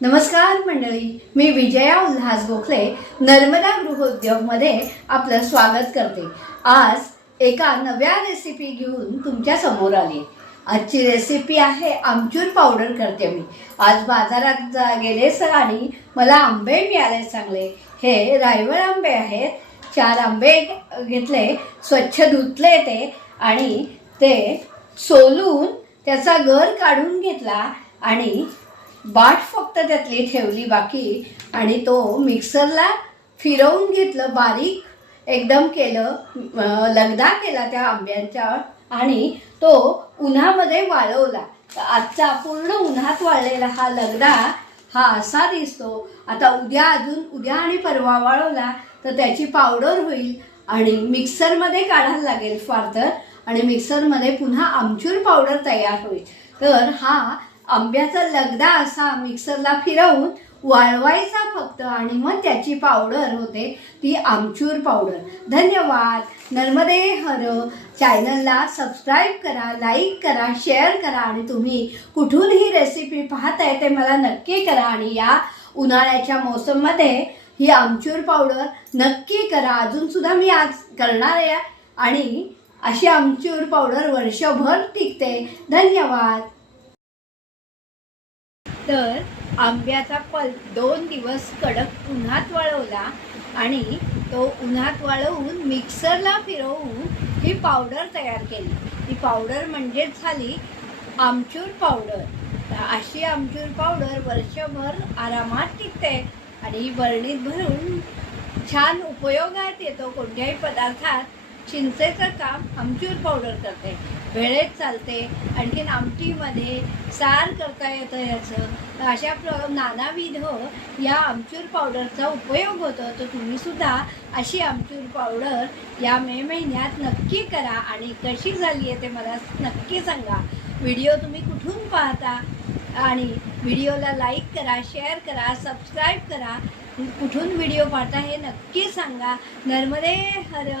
नमस्कार मंडळी, मी विजया उल्हास गोखले नर्मदा गृहोद्योगमध्ये आपलं स्वागत करते। आज एका नव्या रेसिपी घेऊन तुमच्या समोर आली। आजची रेसिपी आहे आमचूर पावडर करते मी। आज बाजारात गेले आणि मला आंबे मिळाले चांगले। हे रायवळ आंबे आहेत। 4 आंबे घेतले, स्वच्छ धुतले ते आणि ते सोलून त्याचा गर काढून घेतला आणि बाट फक्त त्यातली ठेवली बाकी, आणि तो मिक्सरला फिरवून घेतलं, बारीक एकदम केलं, लगदा केला त्या आंब्यांच्या आणि तो उन्हामध्ये वाळवला। आजचा पूर्ण उन्हात वाळलेला हा लगदा हा असा दिसतो। आता उद्या आणि परवा वाळवला तर त्याची पावडर होईल आणि मिक्सरमध्ये काढायला लागेल फार तर, आणि मिक्सरमध्ये पुन्हा आमचूर पावडर तयार होईल। तर हा आंब्याचा लगदा असा मिक्सरला फिरवून वाळवायचा फक्त, आणि मग त्याची पावडर होते ती आमचूर पावडर। धन्यवाद। नर्मदे हर चॅनलला सबस्क्राईब करा, लाईक करा, शेअर करा, आणि तुम्ही कुठून ही रेसिपी पाहताय ते मला नक्की करा। आणि या उन्हाळ्याच्या मोसममध्ये ही आमचूर पावडर नक्की करा। अजून सुद्धा मी आज करणार आहे, आणि अशी आमचूर पावडर वर्षभर टिकते। धन्यवाद। तर आंब्याचा पल्प 2 दिवस कडक उन्हात वाळवला आणि तो उन्हात वाळवून मिक्सरला फिरवून ही पावडर तयार केली। ही पावडर म्हणजेच झाली आमचूर पावडर। अशी आमचूर पावडर वर्षभर आरामात टिकते आणि बरणीत भरून छान उपयोगात येतो। कोणत्याही पदार्थात चिंचेचं काम आमचूर पावडर करते, वेळेत चालते, आणखीन आमटीमध्ये सार करता येतं याचं। अशा नानाविध या आमचूर पावडरचा उपयोग होतो। तर तुम्ही सुद्धा अशी आमचूर पावडर या मे महिन्यात नक्की करा, आणि कशी झाली आहे ते मला नक्की सांगा। व्हिडिओ तुम्ही कुठून पाहता, आणि व्हिडिओला लाईक करा, शेअर करा, सबस्क्राईब करा। कुठून व्हिडिओ पाहता हे नक्की सांगा। नर्मदे हर।